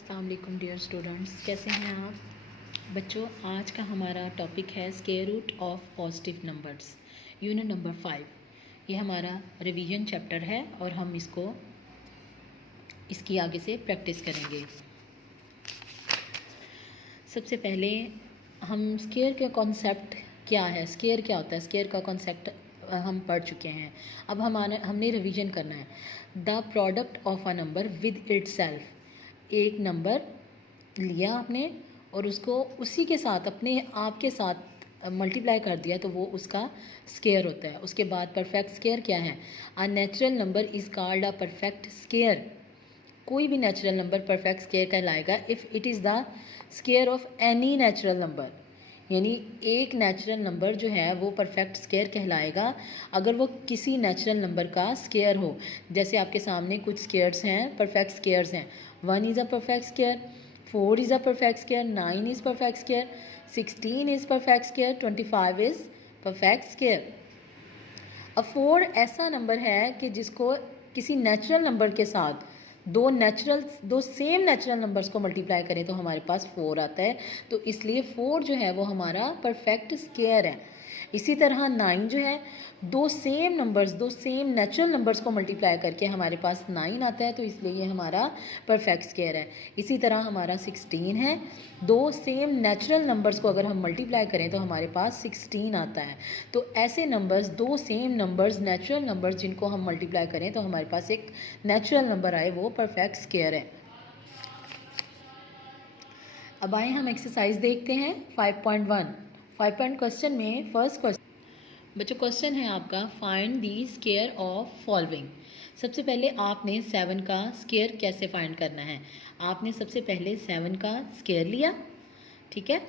अस्सलाम वालेकुम dear students, कैसे हैं आप बच्चों। आज का हमारा टॉपिक है square root of positive numbers, unit number 5। ये हमारा रिवीजन चैप्टर है और हम इसकी आगे से प्रैक्टिस करेंगे। सबसे पहले हम स्क्वायर के कॉन्सेप्ट क्या है, स्क्वायर क्या होता है, स्क्वायर का कॉन्सेप्ट हम पढ़ चुके हैं। अब हमने रिवीजन करना है। The product of a number with itself. एक नंबर लिया आपने और उसको उसी के साथ अपने आप के साथ मल्टीप्लाई कर दिया तो वो उसका स्क्वायर होता है। उसके बाद परफेक्ट स्क्वायर क्या है? A natural number is called a perfect square. कोई भी नेचुरल नंबर परफेक्ट स्क्वायर कहलाएगा if it is the square of any natural number. यानी एक नेचुरल नंबर जो है वो परफेक्ट स्क्वायर कहलाएगा अगर वो किसी नेचुरल नंबर का स्क्वायर हो। जैसे आपके सामने कुछ स्क्वायर्स हैं, परफेक्ट स्क्वायर्स हैं। 1 is a perfect square, 4 is a perfect square, 9 is perfect square, 16 is perfect square, 25 is perfect square. अब 4 ऐसा नंबर है कि जिसको किसी नेचुरल नंबर के साथ दो सेम नेचुरल नंबर्स को मल्टीप्लाई करें तो हमारे पास 4 आता है। तो इसलिए 4 जो है वो हमारा परफेक्ट स्क्वायर है। इसी तरह 9 जो है, दो सेम नेचुरल नंबर्स को मल्टीप्लाई करके हमारे पास 9 आता है, तो इसलिए ये हमारा परफेक्ट स्क्वायर है। इसी तरह हमारा 16 है, दो सेम नेचुरल नंबर्स को अगर हम मल्टीप्लाई करें तो हमारे पास 16 आता है। तो ऐसे नंबर्स, दो सेम नंबर्स, नेचुरल नंबर्स जिनको हम मल्टीप्लाई करें तो हमारे पास एक नेचुरल नंबर आए, वो परफेक्ट स्क्वायर है। अब आए हम एक्सरसाइज देखते हैं 5.1। 5 पॉइंट क्वेश्चन में फर्स्ट क्वेश्चन बच्चों, क्वेश्चन है आपका find the square of following. सबसे पहले आपने 7 का स्क्वायर कैसे फाइंड करना है। आपने सबसे पहले 7 का स्क्वायर लिया, ठीक है।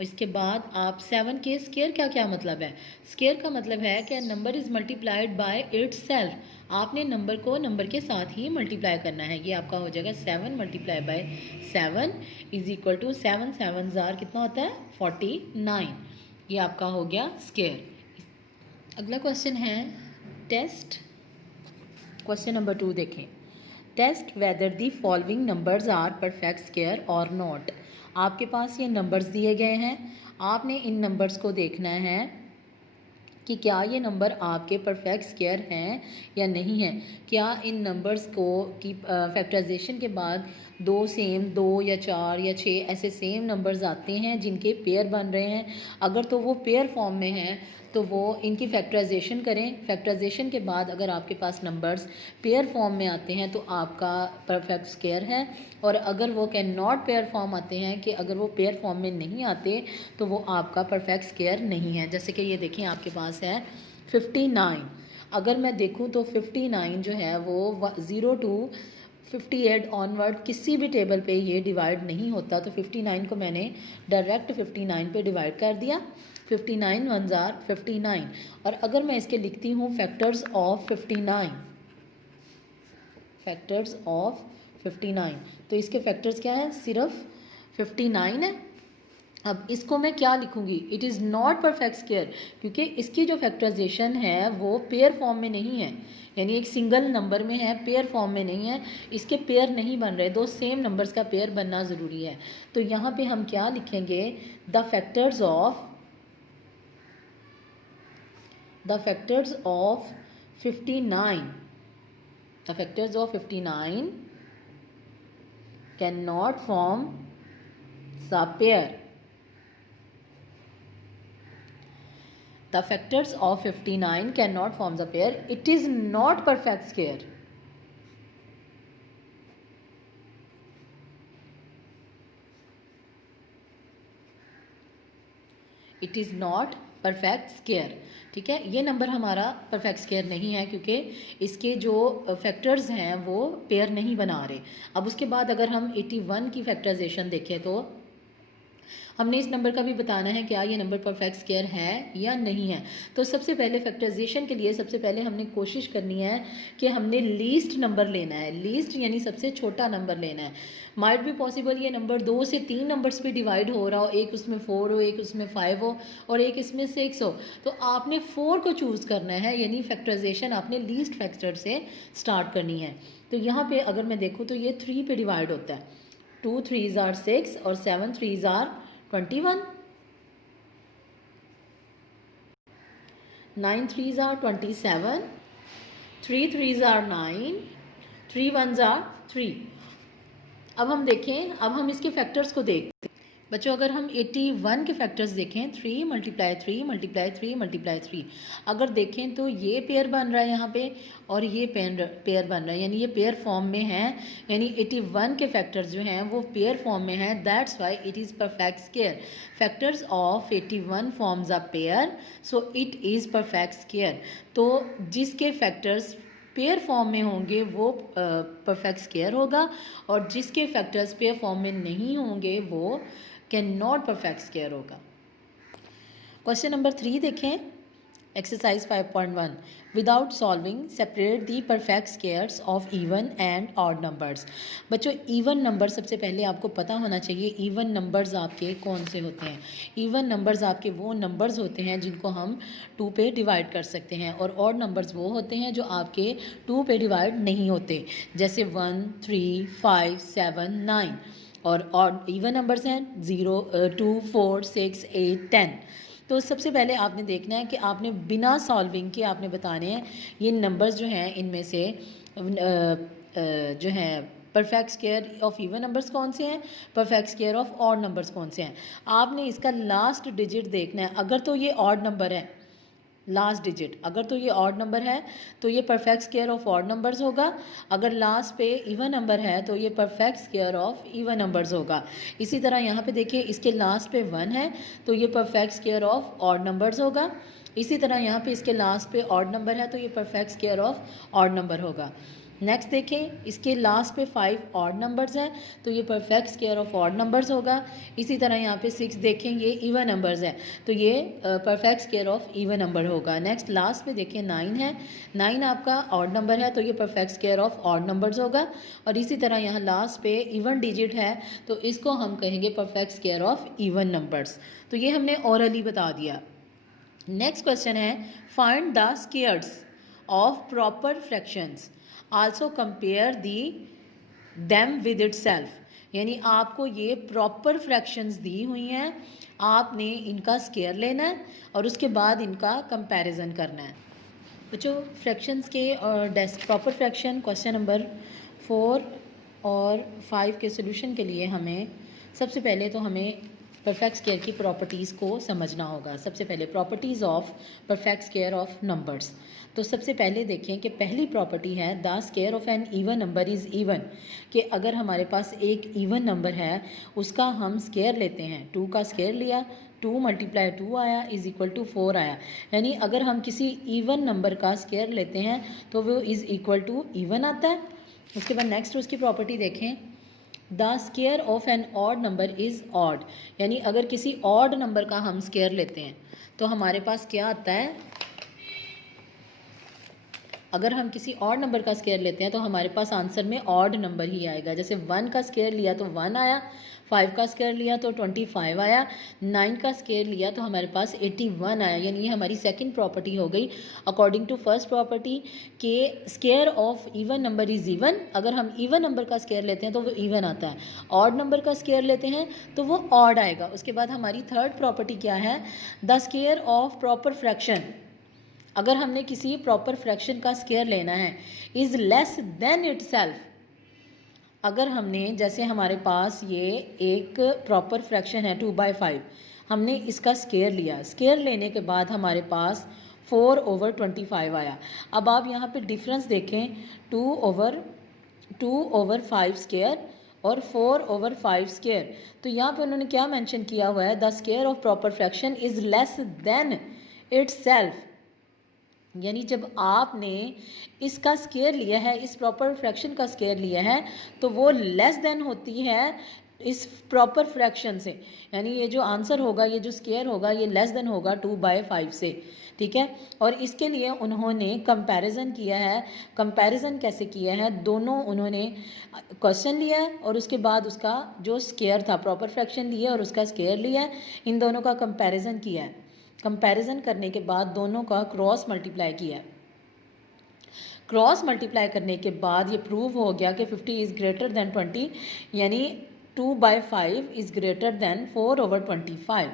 इसके बाद आप 7 के स्क्वायर का क्या मतलब है? स्क्वायर का मतलब है कि number is multiplied by itself. आपने नंबर को नंबर के साथ ही मल्टीप्लाई करना है। ये आपका हो जाएगा 7 multiply by 7 is equal to 7 7 ज़ार कितना होता है? 49। ये आपका हो गया स्क्वायर। अगला क्वेश्चन है टेस्ट। क्वेश्चन नंबर 2 देखें। Test whether the following numbers are perfect square और नॉट। आपके पास ये नंबर्स दिए गए हैं, आपने इन नंबर्स को देखना है कि क्या ये नंबर आपके परफेक्ट स्क्वायर हैं या नहीं हैं। क्या इन नंबर्स को की फैक्टराइजेशन के बाद दो या 4 या 6 ऐसे सेम नंबर्स आते हैं जिनके पेयर बन रहे हैं। अगर तो वो पेयर फॉर्म में हैं तो वो इनकी फैक्टराइजेशन करें। फैक्टराइजेशन के बाद अगर आपके पास नंबर्स पेयर फॉर्म में आते हैं तो आपका परफेक्ट स्क्वायर है। और अगर वो कैन नॉट पेयर फॉर्म आते हैं कि अगर वो पेयर फॉर्म में नहीं आते तो वो आपका परफेक्ट स्क्वायर नहीं है। जैसे कि ये देखें आपके पास है 59। अगर मैं देखूं तो 59 जो है वो 0 to 58 ऑनवर्ड किसी भी टेबल पे ये डिवाइड नहीं होता। तो 59 को मैंने डायरेक्ट 59 पे डिवाइड कर दिया। 59 1 ज़ार 59। और अगर मैं इसके लिखती हूँ फैक्टर्स ऑफ 59, फैक्टर्स ऑफ 59, तो इसके फैक्टर्स क्या है? सिर्फ 59 है। अब इसको मैं क्या लिखूंगी? It is not perfect square, क्योंकि इसकी जो फैक्टराइजेशन है वो पेयर फॉर्म में नहीं है। यानी एक सिंगल नंबर में है, पेयर फॉर्म में नहीं है। इसके पेयर नहीं बन रहे, दो सेम नंबर्स का पेयर बनना ज़रूरी है। तो यहाँ पे हम क्या लिखेंगे? The factors of 59, the factors of 59 cannot form the pair. The factors of 59 cannot form the pair. It is not perfect square. It is not perfect square, ठीक है। ये नंबर हमारा परफेक्ट स्क्वायर नहीं है क्योंकि इसके जो फैक्टर्स हैं वो पेयर नहीं बना रहे। अब उसके बाद अगर हम 81 की फैक्टराइजेशन देखें तो हमने इस नंबर का भी बताना है क्या ये नंबर परफेक्ट स्क्वायर है या नहीं है। तो सबसे पहले फैक्टराइजेशन के लिए सबसे पहले हमने कोशिश करनी है कि हमने लीस्ट नंबर लेना है। लीस्ट यानी सबसे छोटा नंबर लेना है। माइट भी पॉसिबल ये नंबर 2 से 3 नंबर्स पे डिवाइड हो रहा हो, एक उसमें 4 हो, एक उसमें 5 हो और एक इसमें 6 हो। तो आपने 4 को चूज़ करना है, यानी फैक्टराइजेशन आपने लीस्ट फैक्टर से स्टार्ट करनी है। तो यहाँ पे अगर मैं देखूँ तो ये 3 पे डिवाइड होता है। 2 3s are 6 और 7 3s are 21, 9 3s are 27, 3 3s are 9, 3 1s are 3। अब हम देखें, अब हम इसके फैक्टर्स को देखते हैं। बच्चों अगर हम 81 के फैक्टर्स देखें, 3 मल्टीप्लाई 3 मल्टीप्लाई 3 मल्टीप्लाई 3, अगर देखें तो ये पेयर बन रहा है यहाँ पे और ये पेयर बन रहा है, यानी ये पेयर फॉर्म में है, यानी 81 के फैक्टर्स जो हैं वो पेयर फॉर्म में हैं। That's why it is perfect square. Factors of 81 forms a pair, so it is perfect square. तो जिसके फैक्टर्स पेयर फॉर्म में होंगे वो परफेक्ट स्क्वायर होगा, और जिसके फैक्टर्स पेयर फॉर्म में नहीं होंगे वो कैन नॉट परफेक्ट स्क्वायर होगा। क्वेश्चन नंबर 3 देखें, exercise 5.1, without solving separate the perfect squares of even and odd numbers. बच्चों इवन नंबर सबसे पहले आपको पता होना चाहिए, इवन नंबर्स आपके कौन से होते हैं। इवन नंबर्स आपके वो नंबर्स होते हैं जिनको हम 2 पे डिवाइड कर सकते हैं, और ऑड नंबर्स वो होते हैं जो आपके 2 पे डिवाइड नहीं होते, जैसे 1 3 5 7 9। और ऑड इवन नंबर्स हैं 0 2 4 6 8 10। तो सबसे पहले आपने देखना है कि आपने बिना सॉल्विंग के आपने बताने हैं ये नंबर्स जो हैं इनमें से जो हैं perfect square of even numbers कौन से हैं, perfect square of odd numbers कौन से हैं। आपने इसका लास्ट डिजिट देखना है। अगर तो ये ऑड नंबर है, लास्ट डिजिट अगर तो ये ऑड नंबर है तो ये perfect square of odd numbers होगा। अगर लास्ट पे इवन नंबर है तो ये perfect square of even numbers होगा। इसी तरह यहाँ पे देखिए इसके लास्ट पे 1 है तो ये perfect square of odd numbers होगा। इसी तरह यहाँ पे इसके लास्ट पे ऑड नंबर है तो ये perfect square of odd number होगा। नेक्स्ट देखें, इसके लास्ट पे 5 ऑड नंबर्स हैं तो ये perfect square of odd numbers होगा। इसी तरह यहाँ पे 6 देखें, ये इवन नंबर्स है तो ये perfect square of even number होगा। नेक्स्ट लास्ट पे देखें 9 है, 9 आपका ऑड नंबर है तो ये perfect square of odd numbers होगा। और इसी तरह यहाँ लास्ट पे इवन डिजिट है तो इसको हम कहेंगे perfect square of even numbers. तो ये हमने ओरली बता दिया। नेक्स्ट क्वेश्चन है, find the squares of proper fractions, also compare the them with it self. यानी आपको ये प्रॉपर फ्रैक्शंस दी हुई हैं, आपने इनका स्क्वायर लेना है और उसके बाद इनका कंपैरिजन करना है। बच्चों फ्रैक्शंस के और प्रॉपर फ्रैक्शन क्वेश्चन नंबर 4 और 5 के सोल्यूशन के लिए हमें सबसे पहले तो हमें परफेक्ट स्क्वायर की प्रॉपर्टीज़ को समझना होगा। सबसे पहले properties of perfect square of numbers. तो सबसे पहले देखें कि पहली प्रॉपर्टी है the square of an even number is even, कि अगर हमारे पास एक इवन नंबर है उसका हम स्क्वायर लेते हैं, 2 का स्क्वायर लिया, 2 मल्टीप्लाई 2 आया इज़ इक्वल टू 4 आया। यानी अगर हम किसी इवन नंबर का स्क्वायर लेते हैं तो वो इज़ इक्वल टू इवन आता है। उसके बाद नेक्स्ट उसकी प्रॉपर्टी देखें, the square of an odd number is odd, यानी अगर किसी ऑड नंबर का हम स्क्वायर लेते हैं तो हमारे पास क्या आता है, अगर हम किसी ऑड नंबर का स्क्वायर लेते हैं तो हमारे पास आंसर में ऑड नंबर ही आएगा। जैसे 1 का स्क्वायर लिया तो 1 आया, 5 का स्क्वायर लिया तो 25 आया, 9 का स्क्वायर लिया तो हमारे पास 81 आया। यानी ये हमारी सेकंड प्रॉपर्टी हो गई अकॉर्डिंग टू फर्स्ट प्रॉपर्टी के square of even number is even. अगर हम इवन नंबर का स्क्वायर लेते हैं तो वो इवन आता है, ऑड नंबर का स्क्वायर लेते हैं तो वो ऑड आएगा। उसके बाद हमारी थर्ड प्रॉपर्टी क्या है, the square of proper fraction. अगर हमने किसी प्रॉपर फ्रैक्शन का स्क्वायर लेना है इज़ लेस देन इटसेल्फ। अगर हमने जैसे हमारे पास ये एक प्रॉपर फ्रैक्शन है 2/5, हमने इसका स्क्वायर लिया, स्क्वायर लेने के बाद हमारे पास 4/25 आया। अब आप यहाँ पे डिफरेंस देखें, 2/5 स्क्वायर और 4/5 स्क्वायर। तो यहाँ पे उन्होंने क्या मेंशन किया हुआ है, the square of proper fraction is less than itself. यानी जब आपने इसका स्क्वायर लिया है, इस प्रॉपर फ्रैक्शन का स्क्वायर लिया है तो वो लेस देन होती है इस प्रॉपर फ्रैक्शन से। यानी ये जो आंसर होगा, ये जो स्क्वायर होगा, ये लेस देन होगा 2/5 से। ठीक है, और इसके लिए उन्होंने कंपैरिजन किया है। कंपैरिजन कैसे किया है, दोनों उन्होंने क्वेश्चन लिया है और उसके बाद उसका जो स्क्वायर था, प्रॉपर फ्रैक्शन लिया और उसका स्क्वायर लिया है, इन दोनों का कंपैरिजन किया है। कंपैरिजन करने के बाद दोनों का क्रॉस मल्टीप्लाई किया। क्रॉस मल्टीप्लाई करने के बाद ये प्रूव हो गया कि 50 इज़ ग्रेटर दैन 20, यानी 2/5 इज़ ग्रेटर देन 4/25।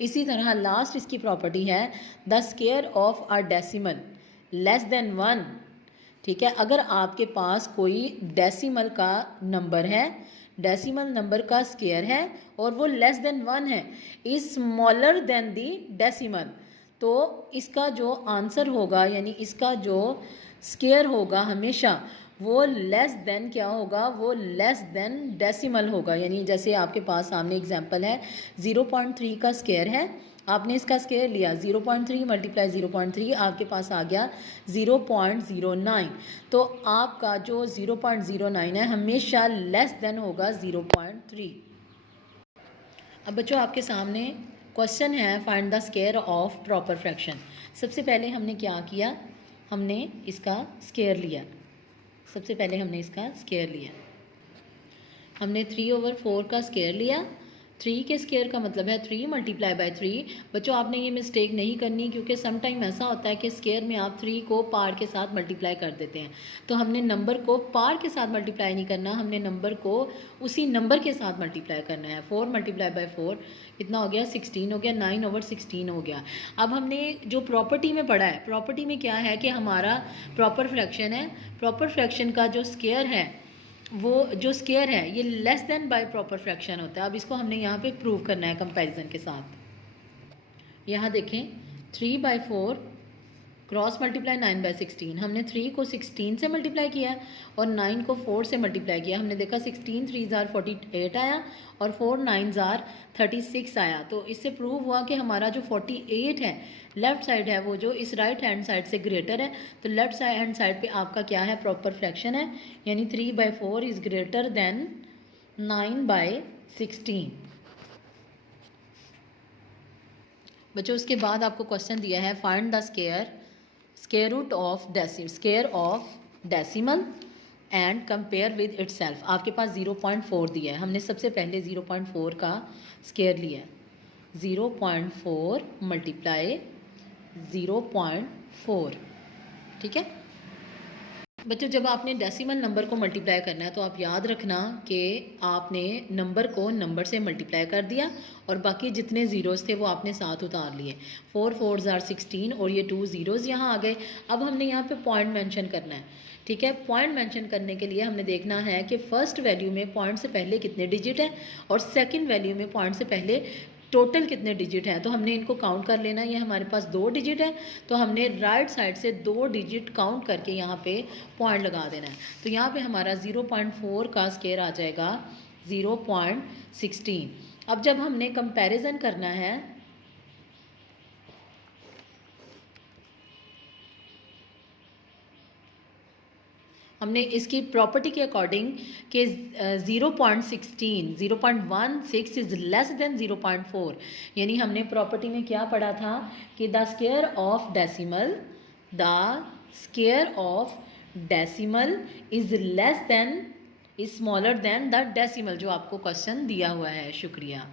इसी तरह लास्ट इसकी प्रॉपर्टी है the square of a decimal less than 1। ठीक है, अगर आपके पास कोई डेसिमल का नंबर है, डेसिमल नंबर का स्केयर है और वो लेस देन 1 है, is smaller than the decimal, तो इसका जो आंसर होगा यानी इसका जो स्केयर होगा हमेशा वो लेस देन क्या होगा, वो लेस देन डेसिमल होगा। यानी जैसे आपके पास सामने एग्जांपल है 0.3 का स्केयर है, आपने इसका स्केयर लिया 0.3 मल्टीप्लाई 0.3, आपके पास आ गया 0.09। तो आपका जो 0.09 है हमेशा लेस देन होगा 0.3। अब बच्चों आपके सामने क्वेश्चन है find the square of proper fraction. सबसे पहले हमने क्या किया, हमने इसका स्केयर लिया। सबसे पहले हमने इसका स्केयर लिया, हमने 3/4 का स्केयर लिया। 3 के स्केयर का मतलब है 3 मल्टीप्लाई बाय 3। बच्चों आपने ये मिस्टेक नहीं करनी, क्योंकि सम टाइम ऐसा होता है कि स्केयर में आप 3 को पार के साथ मल्टीप्लाई कर देते हैं। तो हमने नंबर को पार के साथ मल्टीप्लाई नहीं करना, हमने नंबर को उसी नंबर के साथ मल्टीप्लाई करना है। 4 मल्टीप्लाई बाय 4 कितना हो गया, 16 हो गया, 9/16 हो गया। अब हमने जो प्रॉपर्टी में पढ़ा है, प्रॉपर्टी में क्या है कि हमारा प्रॉपर फ्रैक्शन है, प्रॉपर फ्रैक्शन का जो स्केयर है वो जो स्केयर है ये less than by proper fraction होता है। अब इसको हमने यहाँ पे प्रूव करना है कंपैरिजन के साथ। यहाँ देखें 3/4 क्रॉस मल्टीप्लाई 9/16, हमने 3 को 16 से मल्टीप्लाई किया और 9 को 4 से मल्टीप्लाई किया। हमने देखा 16 3s are 48 आया और 4 9s are 36 आया। तो इससे प्रूव हुआ कि हमारा जो 48 है लेफ़्ट साइड है वो जो इस राइट हैंड साइड से ग्रेटर है। तो लेफ़्ट हैंड साइड पे आपका क्या है, प्रॉपर फ्रैक्शन है, यानी 3/4 इज़ ग्रेटर देन 9/16। बच्चों उसके बाद आपको क्वेश्चन दिया है find the square root of decimal and compare with itself. आपके पास 0.4 दिया है, हमने सबसे पहले 0.4 का स्केयर लिया। 0.4 मल्टीप्लाई 0.4, ठीक है बच्चों। जब आपने डेसिमल नंबर को मल्टीप्लाई करना है तो आप याद रखना कि आपने नंबर को नंबर से मल्टीप्लाई कर दिया और बाकी जितने ज़ीरोज़ थे वो आपने साथ उतार लिए। 4 4s are 16 और ये 2 ज़ीरोज़ यहाँ आ गए। अब हमने यहाँ पे पॉइंट मेंशन करना है, ठीक है। पॉइंट मेंशन करने के लिए हमने देखना है कि फर्स्ट वैल्यू में पॉइंट से पहले कितने डिजिट हैं और सेकेंड वैल्यू में पॉइंट से पहले टोटल कितने डिजिट हैं। तो हमने इनको काउंट कर लेना। ये हमारे पास 2 डिजिट है, तो हमने राइट साइड से 2 डिजिट काउंट करके यहाँ पे पॉइंट लगा देना है। तो यहाँ पे हमारा 0.4 का स्केयर आ जाएगा 0.16। अब जब हमने कंपैरिजन करना है, हमने इसकी प्रॉपर्टी के अकॉर्डिंग कि 0.16 इज़ लेस देन 0.4, यानी हमने प्रॉपर्टी में क्या पढ़ा था कि the square of decimal is smaller than the decimal, जो आपको क्वेश्चन दिया हुआ है। शुक्रिया।